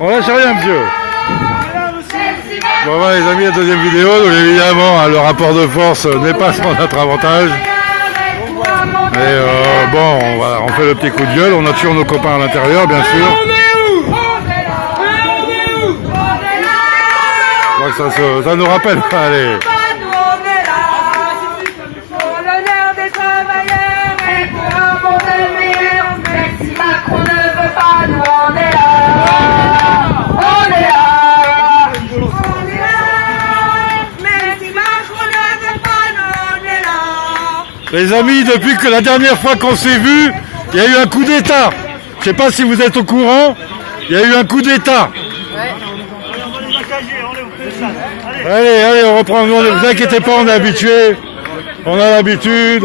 On lâche rien, monsieur. Bon, voilà, les amis, la deuxième vidéo. Donc, évidemment, le rapport de force n'est pas sur notre avantage. Et bon, on fait le petit coup de gueule. On a toujours nos copains à l'intérieur, bien sûr. Donc, ça nous rappelle. Allez. Les amis, depuis que la dernière fois qu'on s'est vu, il y a eu un coup d'État. Je sais pas si vous êtes au courant, il y a eu un coup d'État. Allez, on reprend. Ne vous inquiétez pas, on est habitués. On a l'habitude.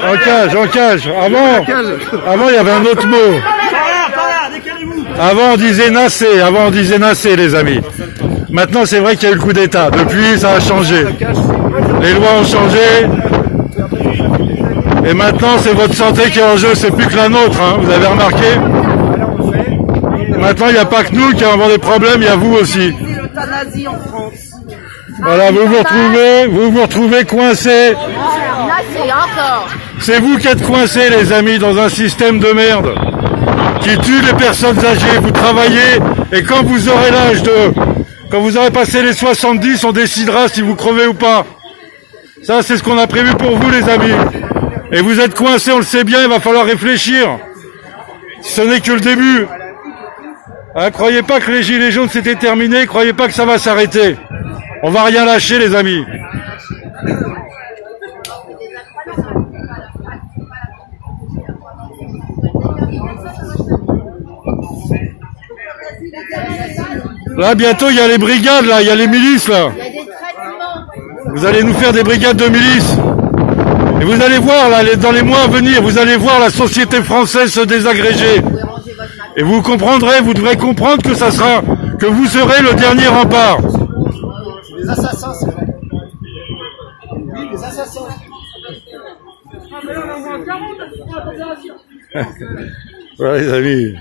En cage. Avant, il y avait un autre mot. Avant, on disait nasser, les amis. Maintenant, c'est vrai qu'il y a eu le coup d'État. Depuis, ça a changé. Les lois ont changé. Et maintenant, c'est votre santé qui est en jeu. C'est plus que la nôtre, hein. Vous avez remarqué? Maintenant, il n'y a pas que nous qui avons des problèmes, il y a vous aussi. Voilà, vous vous retrouvez coincés. C'est vous qui êtes coincés, les amis, dans un système de merde qui tue les personnes âgées. Vous travaillez et quand vous aurez l'âge quand vous aurez passé les 70, on décidera si vous crevez ou pas. Ça, c'est ce qu'on a prévu pour vous, les amis. Et vous êtes coincés, on le sait bien, il va falloir réfléchir. Ce n'est que le début. Hein, croyez pas que les gilets jaunes c'était terminé, croyez pas que ça va s'arrêter. On va rien lâcher, les amis. Là, bientôt, il y a les brigades, là, il y a les milices, là. Vous allez nous faire des brigades de milices. Et vous allez voir, là, dans les mois à venir, vous allez voir la société française se désagréger. Et vous comprendrez, vous devrez comprendre que que vous serez le dernier rempart. Les assassins, c'est vrai. Oui, les assassins. Voilà, les amis.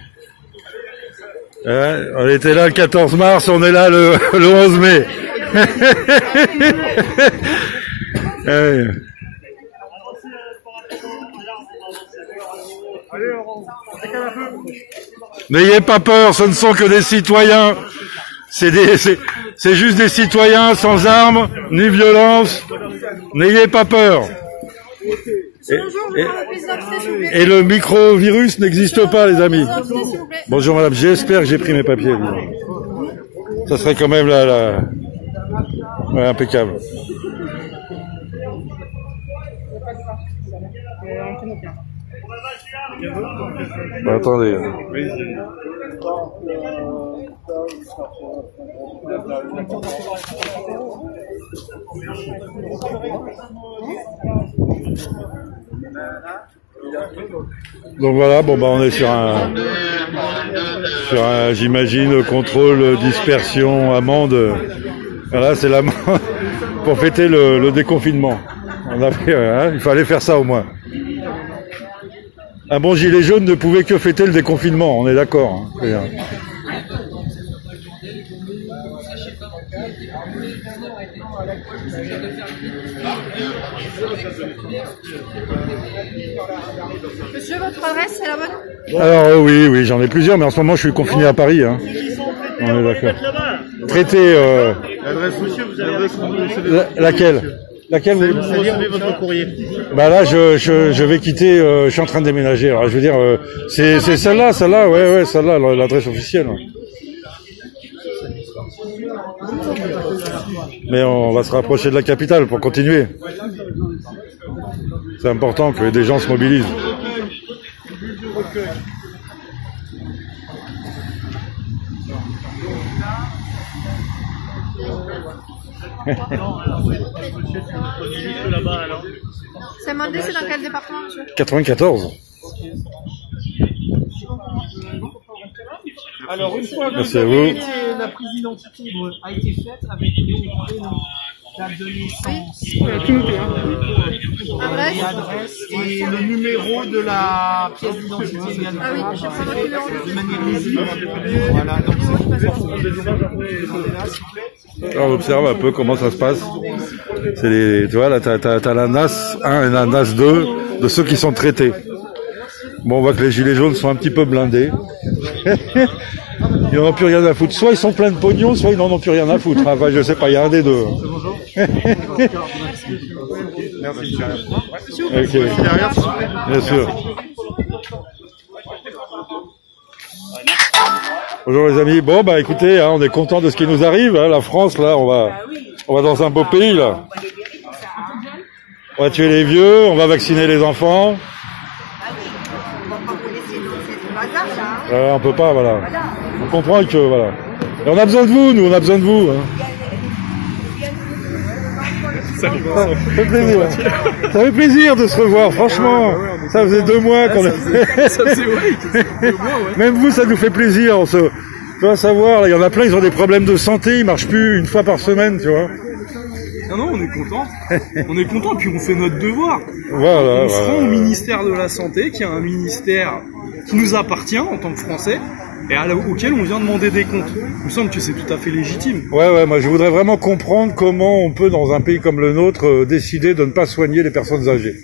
On était là le 14 mars, on est là le 11 mai. N'ayez pas peur, ce ne sont que des citoyens. C'est juste des citoyens sans armes, ni violence. N'ayez pas peur. Et le microvirus n'existe pas, les amis. Bonjour madame, j'espère que j'ai pris mes papiers. Ça serait quand même ouais, impeccable. Bah, attendez. Donc voilà, bon bah on est sur un j'imagine contrôle, dispersion, amende. Voilà, c'est l'amende pour fêter le déconfinement. Il fallait faire ça au moins. Un bon gilet jaune ne pouvait que fêter le déconfinement, on est d'accord. Hein. Monsieur, votre adresse, c'est la bonne? Alors oui, j'en ai plusieurs, mais en ce moment je suis confiné à Paris. Hein. On est d'accord. Traité. L'adresse, monsieur, vous avez laquelle vous recevez votre courrier. Bah là, je vais quitter. Je suis en train de déménager. Alors, je veux dire, c'est celle-là, ouais, celle-là, l'adresse officielle. Mais on va se rapprocher de la capitale pour continuer. C'est important que des gens se mobilisent. Saint-Mandé, c'est dans quel département, monsieur? 94. Alors, une fois que la prise d'identité a été faite avec les prénoms. date de naissance, Adresse. et le numéro de la pièce d'identité également. Ah oui, je prends votre numéro. De manière lisible. Voilà, donc On observe un peu comment ça se passe. C'est les, tu vois, là, t'as la NAS 1 et la NAS 2 de ceux qui sont traités. Bon, on voit que les gilets jaunes sont un petit peu blindés. Ils n'en ont plus rien à foutre. Soit ils sont pleins de pognon, soit ils n'en ont plus rien à foutre. Enfin, je sais pas, il y a un des deux. Ok. Bien sûr. Bonjour les amis. Bon, bah écoutez, hein, on est content de ce qui nous arrive. Hein. La France, là, on va dans un beau pays, là. On va tuer les vieux, on va vacciner les enfants. On peut pas, voilà. On comprend que, voilà. Et on a besoin de vous, nous, on a besoin de vous. Hein. Ça fait plaisir. Ça fait plaisir de se revoir, franchement. Ça faisait 2 mois qu'on a... Ça faisait 2 mois, ouais. Même vous, ça nous fait plaisir. On doit savoir, là, il y en a plein, ils ont des problèmes de santé, ils marchent plus 1 fois par semaine, tu vois. Non, on est content. On est content, puis on fait notre devoir. Voilà, on se rend au ministère de la Santé, qui est un ministère qui nous appartient en tant que Français, et auquel on vient demander des comptes. Il me semble que c'est tout à fait légitime. Ouais, moi je voudrais vraiment comprendre comment on peut, dans un pays comme le nôtre, décider de ne pas soigner les personnes âgées.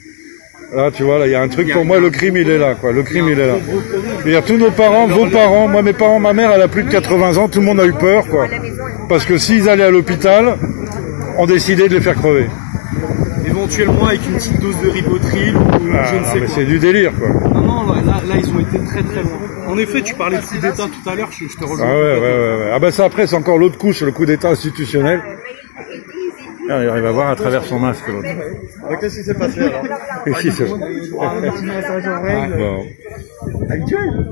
Là, tu vois, là, il y a un truc, pour moi, le crime, il est là, quoi. Le crime, il est là. C'est-à-dire, tous nos parents, vos parents, moi, mes parents, ma mère, elle a plus de 80 ans, tout le monde a eu peur, quoi. Parce que s'ils allaient à l'hôpital, on décidait de les faire crever. Éventuellement avec une petite dose de Rivotril ou je ne sais mais quoi. c'est du délire, quoi. Non, là, ils ont été très très loin. En effet, tu parlais de coup d'État tout à l'heure, je te rejoins. Ah ouais. Ah bah ça, après, c'est encore l'autre couche, le coup d'État institutionnel. Ah, il arrive à voir à travers son masque, l'autre. qu'est-ce qui s'est passé alors?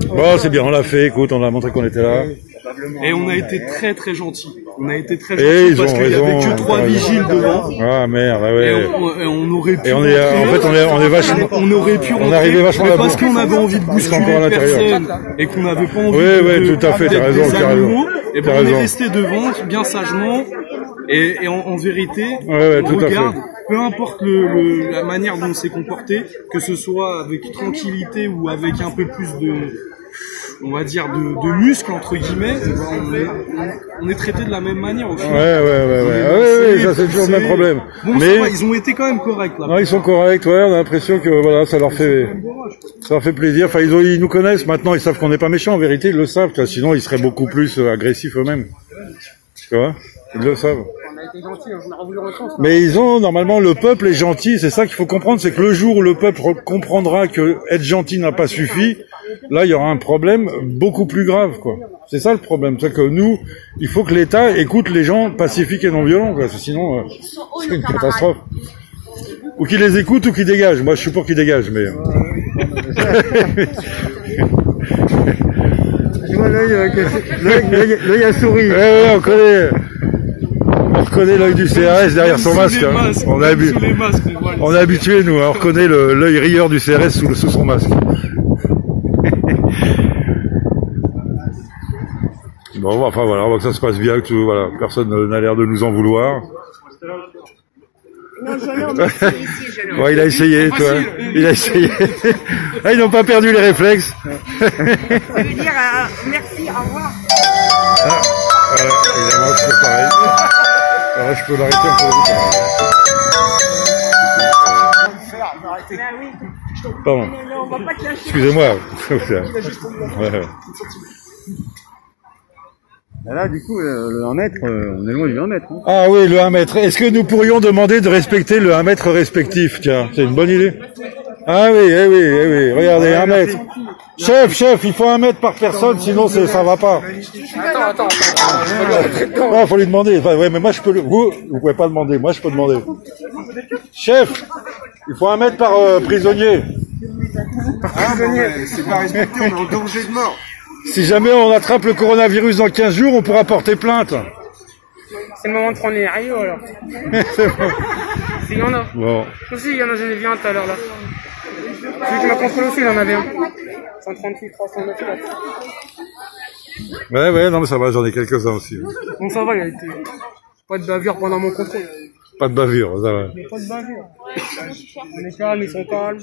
Bon, c'est bien, on l'a fait, écoute, on a montré qu'on était là. Et on a été très très gentils. On a été très Et gentils parce qu'il y avait que 3 vigiles devant. Ah merde, ouais. Et on aurait pu. Et on est vachement. On aurait pu rentrer. On arrivait vachement mais là-bas. parce qu'on avait envie de bousculer personne et qu'on n'avait pas envie de tout à fait, t'as raison, des animaux. Et ben on raison. est resté devant, bien sagement. Et en vérité, ouais, on tout regarde, à fait. peu importe la manière dont on s'est comporté, que ce soit avec tranquillité ou avec un peu plus on va dire de muscles entre guillemets, on est traité de la même manière au final. Ouais, ça c'est toujours le même problème. Bon, mais ça va, ils ont été quand même corrects là. Non, ils sont corrects, ouais, on a l'impression que voilà, ça leur fait plaisir. Enfin, ils nous connaissent maintenant, ils savent qu'on n'est pas méchants, en vérité, ils le savent, sinon ils seraient beaucoup plus agressifs eux-mêmes. Tu vois? Ils le savent. Mais ils ont, normalement, le peuple est gentil, c'est ça qu'il faut comprendre, c'est que le jour où le peuple comprendra que être gentil n'a pas suffi, là, il y aura un problème beaucoup plus grave, quoi. C'est ça le problème, c'est que nous, il faut que l'État écoute les gens pacifiques et non violents, quoi, sinon, c'est une catastrophe. Ou qu'ils les écoutent ou qu'ils dégagent. Moi, je suis pour qu'ils dégagent, mais... L'œil a souri. Ouais, on connaît... On reconnaît l'œil du CRS derrière son masque. Hein. On est habitué, nous. Hein. On reconnaît l'œil rieur du CRS sous son masque. Bon, enfin voilà, on voit que ça se passe bien, que voilà, personne n'a l'air de nous en vouloir. Non, ici, bon, il a essayé, toi. Il a essayé. Ah, ils n'ont pas perdu les réflexes. Ça veut dire merci, au revoir. Ah, voilà, évidemment, je fais pareil. Alors, je peux l'arrêter un peu. Pardon. Excusez-moi. Ouais. Là, du coup, le 1 mètre, on est loin du 1 mètre. Hein. Ah oui, le 1 mètre. Est-ce que nous pourrions demander de respecter le 1 mètre respectif? Tiens, c'est une bonne idée. Ah oui, oui. Regardez, 1 mètre. Chef, il faut 1 mètre par personne, sinon ça va pas. Attends. Ah, faut lui demander. Enfin, ouais, mais moi je peux vous pouvez pas demander, moi je peux demander. Chef, il faut 1 mètre par prisonnier. C'est pas respecté, on est en danger de mort. Si jamais on attrape le coronavirus dans 15 jours, on pourra porter plainte. C'est le moment de prendre les rayos alors. C'est bon. S'il y en a. Bon. Aussi, il y en a, j'en ai vu un tout à l'heure là. Celui qui m'a contrôlé aussi, il en avait un. 138, 309 là. Ouais, non mais ça va, j'en ai quelques-uns aussi. Bon, ça va, il a été pas de bavure pendant mon contrôle. Pas de bavure, ça va. Mais pas de bavure. On est calme, ils sont calmes.